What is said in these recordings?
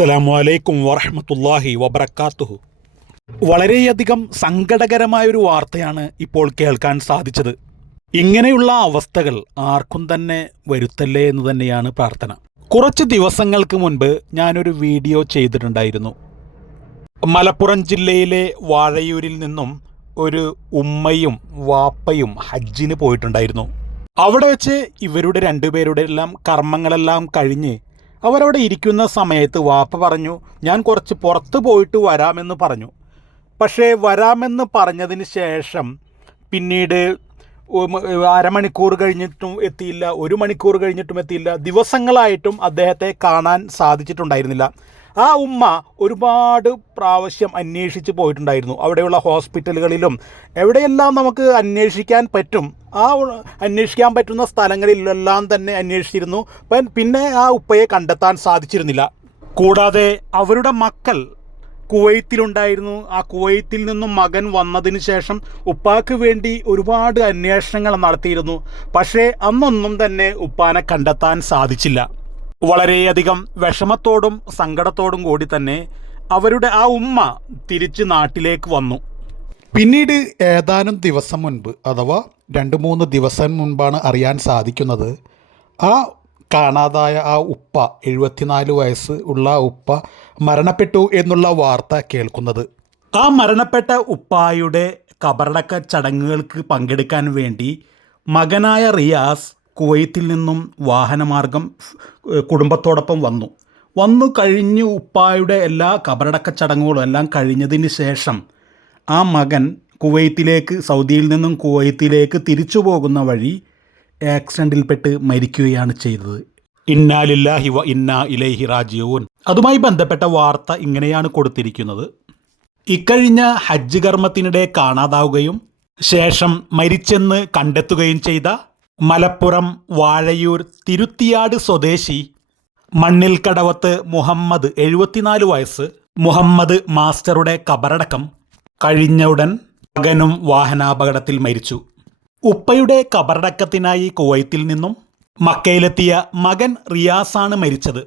അസ്സലാമു അലൈക്കും വറഹ്മത്തുള്ളാഹി വബറക്കാത്തുഹു. വളരെയധികം സങ്കടകരമായ ഒരു വാർത്തയാണ് ഇപ്പോൾ കേൾക്കാൻ സാധിച്ചത്. ഇങ്ങനെയുള്ള അവസ്ഥകൾ ആർക്കും തന്നെ വരുത്തല്ലേ എന്ന് തന്നെയാണ് പ്രാർത്ഥന. കുറച്ച് ദിവസങ്ങൾക്ക് മുൻപ് ഞാനൊരു വീഡിയോ ചെയ്തിട്ടുണ്ടായിരുന്നു. മലപ്പുറം ജില്ലയിലെ വാഴയൂരിൽ നിന്നും ഒരു ഉമ്മയും വാപ്പയും ഹജ്ജിന് പോയിട്ടുണ്ടായിരുന്നു. അവിടെ വെച്ച് ഇവരുടെ രണ്ടുപേരുടെ എല്ലാം കർമ്മങ്ങളെല്ലാം കഴിഞ്ഞ് അവരവിടെ ഇരിക്കുന്ന സമയത്ത് വാപ്പ പറഞ്ഞു ഞാൻ കുറച്ച് പുറത്ത് പോയിട്ട് വരാമെന്ന് പറഞ്ഞു. പക്ഷേ വരാമെന്ന് പറഞ്ഞതിന് ശേഷം പിന്നീട് അരമണിക്കൂർ കഴിഞ്ഞിട്ടും എത്തിയില്ല ഒരു മണിക്കൂർ കഴിഞ്ഞിട്ടും എത്തിയില്ല. ദിവസങ്ങളായിട്ടും അദ്ദേഹത്തെ കാണാൻ സാധിച്ചിട്ടുണ്ടായിരുന്നില്ല. ആ ഉമ്മ ഒരുപാട് പ്രാവശ്യം അന്വേഷിച്ച് പോയിട്ടുണ്ടായിരുന്നു. അവിടെയുള്ള ഹോസ്പിറ്റലുകളിലും എവിടെയെല്ലാം നമുക്ക് അന്വേഷിക്കാൻ പറ്റും ആ അന്വേഷിക്കാൻ പറ്റുന്ന സ്ഥലങ്ങളിലെല്ലാം തന്നെ അന്വേഷിച്ചിരുന്നു. പിന്നെ ആ ഉപ്പയെ കണ്ടെത്താൻ സാധിച്ചിരുന്നില്ല. കൂടാതെ അവരുടെ മക്കൾ കുവൈത്തിലുണ്ടായിരുന്നു. ആ കുവൈത്തിൽ നിന്നും മകൻ വന്നതിന് ശേഷം ഉപ്പാക്ക് വേണ്ടി ഒരുപാട് അന്വേഷണങ്ങൾ നടത്തിയിരുന്നു. പക്ഷേ അന്നൊന്നും തന്നെ ഉപ്പാനെ കണ്ടെത്താൻ സാധിച്ചില്ല. വളരെയധികം വിഷമത്തോടും സങ്കടത്തോടും കൂടി തന്നെ അവരുടെ ആ ഉമ്മ തിരിച്ച് നാട്ടിലേക്ക് വന്നു. പിന്നീട് ഏതാനും ദിവസം മുൻപ് അഥവാ രണ്ട് മൂന്ന് ദിവസം മുൻപാണ് അറിയാൻ സാധിക്കുന്നത് ആ കാണാതായ ആ ഉപ്പ എഴുപത്തിനാല് വയസ്സ് ഉള്ള ആ ഉപ്പ മരണപ്പെട്ടു എന്നുള്ള വാർത്ത കേൾക്കുന്നത്. ആ മരണപ്പെട്ട ഉപ്പായുടെ കബറടക്ക ചടങ്ങുകൾക്ക് പങ്കെടുക്കാൻ വേണ്ടി മകനായ റിയാസ് കുവൈത്തിൽ നിന്നും വാഹനമാർഗം കുടുംബത്തോടൊപ്പം വന്നു. വന്നു കഴിഞ്ഞ് ഉപ്പായുടെ എല്ലാ കബറടക്ക ചടങ്ങുകളും എല്ലാം കഴിഞ്ഞതിന് ശേഷം ആ മകൻ കുവൈത്തിലേക്ക് സൗദിയിൽ നിന്നും കുവൈത്തിലേക്ക് തിരിച്ചു പോകുന്ന വഴി ആക്സിഡന്റിൽപ്പെട്ട് മരിക്കുകയാണ് ചെയ്തത്. ഇന്നാലില്ലാഹി വ ഇന്നാ ഇലൈഹി റാജിയൂൻ അതുമായി ബന്ധപ്പെട്ട വാർത്ത ഇങ്ങനെയാണ് കൊടുത്തിരിക്കുന്നത്. ഇക്കഴിഞ്ഞ ഹജ്ജ് കർമ്മത്തിനിടെ കാണാതാവുകയും ശേഷം മരിച്ചെന്ന് കണ്ടെത്തുകയും ചെയ്ത മലപ്പുറം വാഴയൂർ തിരുത്തിയാട് സ്വദേശി മണ്ണിൽ കടവത്ത് മുഹമ്മദ് എഴുപത്തിനാല് വയസ്സ് മുഹമ്മദ് മാസ്റ്ററുടെ കബറടക്കം. കഴിഞ്ഞ ഉടൻ മകനും വാഹനാപകടത്തിൽ മരിച്ചു. ഉപ്പയുടെ കബറടക്കത്തിനായി കുവൈത്തിൽ നിന്നും മക്കയിലെത്തിയ മകൻ റിയാസാണ് മരിച്ചത്.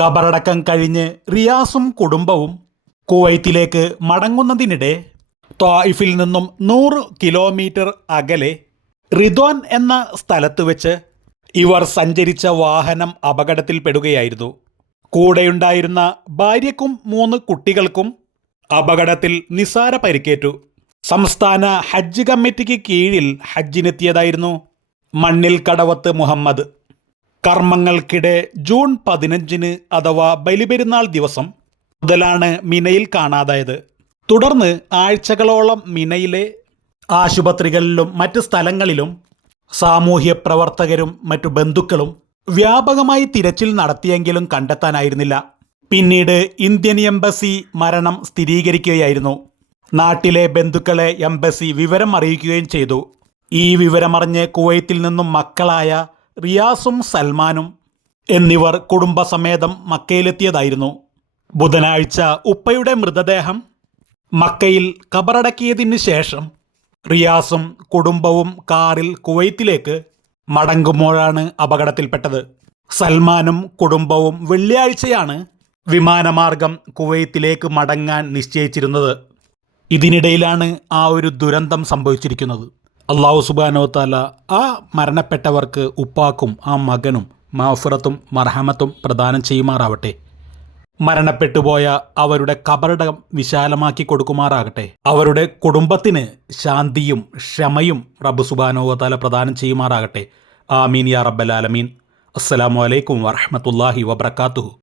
കബറടക്കം കഴിഞ്ഞ് റിയാസും കുടുംബവും കുവൈത്തിലേക്ക് മടങ്ങുന്നതിനിടെ ത്വായിഫിൽ നിന്നും നൂറ് കിലോമീറ്റർ അകലെ റിദ്വാൻ എന്ന സ്ഥലത്ത് വെച്ച് ഇവർ സഞ്ചരിച്ച വാഹനം അപകടത്തിൽപ്പെടുകയായിരുന്നു കൂടെയുണ്ടായിരുന്ന ഭാര്യക്കും മൂന്ന് കുട്ടികൾക്കും അപകടത്തിൽ നിസാര പരിക്കേറ്റു. സംസ്ഥാന ഹജ്ജ് കമ്മിറ്റിക്ക് കീഴിൽ ഹജ്ജിനെത്തിയതായിരുന്നു മണ്ണിൽ കടവത്ത് മുഹമ്മദ്. കർമ്മങ്ങൾക്കിടെ ജൂൺ പതിനഞ്ചിന് അഥവാ ബലിപെരുന്നാൾ ദിവസം മുതലാണ് മിനയിൽ കാണാതായത്. തുടർന്ന് ആഴ്ചകളോളം മിനയിലെ ആശുപത്രികളിലും മറ്റ് സ്ഥലങ്ങളിലും സാമൂഹ്യ പ്രവർത്തകരും മറ്റു ബന്ധുക്കളും വ്യാപകമായി തിരച്ചിൽ നടത്തിയെങ്കിലും കണ്ടെത്താനായിരുന്നില്ല. പിന്നീട് ഇന്ത്യൻ എംബസി മരണം സ്ഥിരീകരിക്കുകയായിരുന്നു. നാട്ടിലെ ബന്ധുക്കളെ എംബസി വിവരം അറിയിക്കുകയും ചെയ്തു. ഈ വിവരമറിഞ്ഞ് കുവൈത്തിൽ നിന്നും മക്കളായ റിയാസും സൽമാനും എന്നിവർ കുടുംബസമേതം മക്കയിലെത്തിയതായിരുന്നു. ബുധനാഴ്ച ഉപ്പയുടെ മൃതദേഹം മക്കയിൽ കബറടക്കിയതിനു ശേഷം റിയാസും കുടുംബവും കാറിൽ കുവൈത്തിലേക്ക് മടങ്ങുമ്പോഴാണ് അപകടത്തിൽപ്പെട്ടത്. സൽമാനും കുടുംബവും വെള്ളിയാഴ്ചയാണ് വിമാനമാർഗം കുവൈത്തിലേക്ക് മടങ്ങാൻ നിശ്ചയിച്ചിരുന്നത്. ഇതിനിടയിലാണ് ആ ഒരു ദുരന്തം സംഭവിച്ചിരിക്കുന്നത്. അള്ളാഹു സുബാനോ താല ആ മരണപ്പെട്ടവർക്ക് ഉപ്പാക്കും ആ മകനും മാഫുറത്തും മർഹമത്തും പ്രദാനം ചെയ്യുമാറാവട്ടെ. മരണപ്പെട്ടുപോയ അവരുടെ കബറടം വിശാലമാക്കി കൊടുക്കുമാറാകട്ടെ. അവരുടെ കുടുംബത്തിന് ശാന്തിയും ക്ഷമയും റബ്ബ് സുബാനോവത്താല പ്രദാനം ചെയ്യുമാറാകട്ടെ. ആമീൻ യാ റബ്ബൽ ആലമീൻ. അസ്സലാമു അലൈക്കും വറഹ്മത്തുള്ളാഹി വബർക്കാത്തുഹു